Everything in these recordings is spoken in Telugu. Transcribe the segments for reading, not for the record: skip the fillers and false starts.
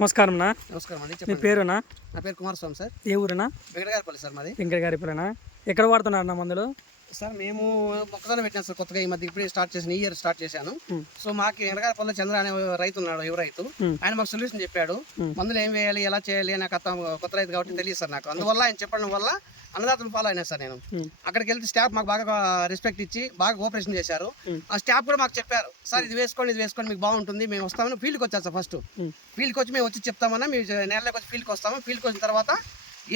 నమస్కారం నా. నమస్కారం అండి. మీ చెప్పండి. పేరునా? నా పేరు కుమారస్వామి సార్. ఏ ఊరునా? వెంకటగారిపల్లి సార్ మాది. వెంకటగారిపల్లినా? ఎక్కడ వాడుతున్నారు నా మందులు? సార్ మేము మొక్కజొన్న పెట్టాను సార్. కొత్తగా ఈ మధ్య ఇప్పుడే స్టార్ట్ చేశాను, ఈ ఇయర్ స్టార్ట్ చేశాను. సో మాకు వెంకటగారిపల్లి చంద్ర అనే రైతు ఉన్నాడు, యువ రైతు. ఆయన మాకు సొల్యూషన్ చెప్పాడు. మందులు ఏం వేయాలి, ఎలా చేయాలి, నాకు కొత్త రైతు కాబట్టి తెలియదు సార్ నాకు. అందువల్ల ఆయన చెప్పడం వల్ల అన్నదాతను ఫాలో అయినా సార్ నేను. అక్కడికి వెళ్తే స్టాఫ్ మాకు బాగా రెస్పెక్ట్ ఇచ్చి బాగా కోఆపరేషన్ చేశారు. ఆ స్టాఫ్ కూడా మాకు చెప్పారు, సార్ ఇది వేసుకోండి మీకు బాగుంటుంది, మేము వస్తామని ఫీల్డ్కి వచ్చారు సార్. ఫస్ట్ ఫీల్డ్కి వచ్చి మేము వచ్చి చెప్తామన్నా, మేము నేలలోకి వచ్చి ఫీల్డ్కి వస్తాము. ఫీల్డ్కి వచ్చిన తర్వాత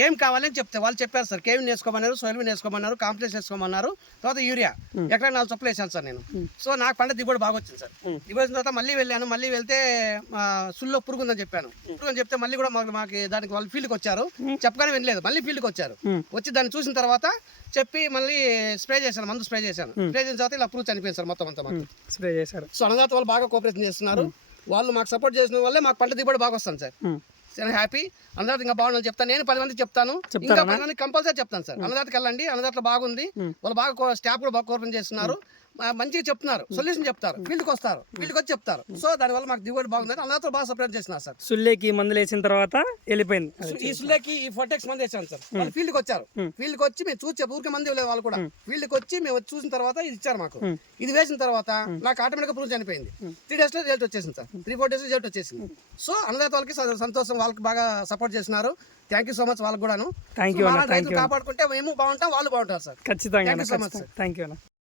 ఏం కావాలని చెప్తే వాళ్ళు చెప్పారు సార్. కేవీన్ వేసుకోమన్నారు, సోయాబీన్ వేసుకోమన్నారు, కాంప్లెక్స్ వేసుకోమన్నారు, తర్వాత యూరియా ఎక్కడ 4 చొప్పులు వేసాను సార్ నేను. సో నాకు పంట దిగుబడి బాగా వచ్చింది సార్. దిగుబడి వచ్చిన తర్వాత మళ్ళీ వెళ్తే సుల్లో పురుగు ఉందని చెప్పాను. పురుగు అని చెప్తే మళ్ళీ కూడా మాకు దానికి వాళ్ళు ఫీల్డ్కి వచ్చారు. చెప్పగానే వినలేదు, మళ్ళీ ఫీల్డ్కి వచ్చారు. వచ్చి దాన్ని చూసిన తర్వాత చెప్పి మళ్ళీ స్ప్రే చేశాను, మందు స్ప్రే చేశాను. స్ప్రే చేసిన తర్వాత ఇలా పురుగు చనిపోయింది సార్ మొత్తం అంతా స్ప్రే చేశారు. సో అన్నదాత వాళ్ళు బాగా కోఆపరేషన్ చేస్తున్నారు. వాళ్ళు మాకు సపోర్ట్ చేసిన వల్లే మాకు పంట దిగుబడి బాగా వస్తుంది సార్. చాలా హ్యాపీ. అన్నదాత ఇంకా బాగుందని చెప్తాను, నేను 10 మందికి చెప్తాను, ఇంకా 10 మందికి కంపల్సరీ చెప్తాను సార్. అన్నదాతకి వెళ్ళండి, అన్నదాతలో బాగుంది, వాళ్ళు బాగా స్టాఫ్ కూడా బాగా కోఆపరేషన్ చేస్తున్నారు, మంచిగా చెప్తున్నారు, సొల్యూషన్ చెప్తారు, ఫీల్డ్కి వస్తారు, ఫీల్డ్కి వచ్చి చెప్తారు. సో దానివల్ల మాకు దిగుబడి బాగుందని అన్నదాతలో బాగా సపోర్ట్ చేస్తున్నారు సార్. సుల్లేకి మందులు వేసిన తర్వాత వెళ్ళిపోయింది. ఈ సుల్లేకి ఈ ఫోటెక్స్ మంది వేసాను సార్. వాళ్ళు ఫీల్డ్కి వచ్చారు, ఫీల్డ్కి వచ్చి మేము చూసి ఊరికే మంది లేదు, వాళ్ళు కూడా ఫీల్డ్కి వచ్చి మేము చూసిన తర్వాత ఇది ఇచ్చారు మాకు. ఇది వేసిన తర్వాత నాకు ఆటోమేటిక్గా పురుగు చనిపోయింది. 3 days లో రిజల్ట్ వచ్చేసింది సార్. 3-4 days రిజల్ట్ వచ్చేసింది. సో అన్నదాత వాళ్ళకి సంతోషం, వాళ్ళకి బాగా సపోర్ట్ చేస్తున్నారు. థ్యాంక్ యూ సో మచ్ వాళ్ళకి కూడాను. రైతులు కాపాడుకుంటే మేము బాగుంటాం, వాళ్ళు బాగుంటారు సార్. ఖచ్చితంగా. Thank you so much sir. Thank you.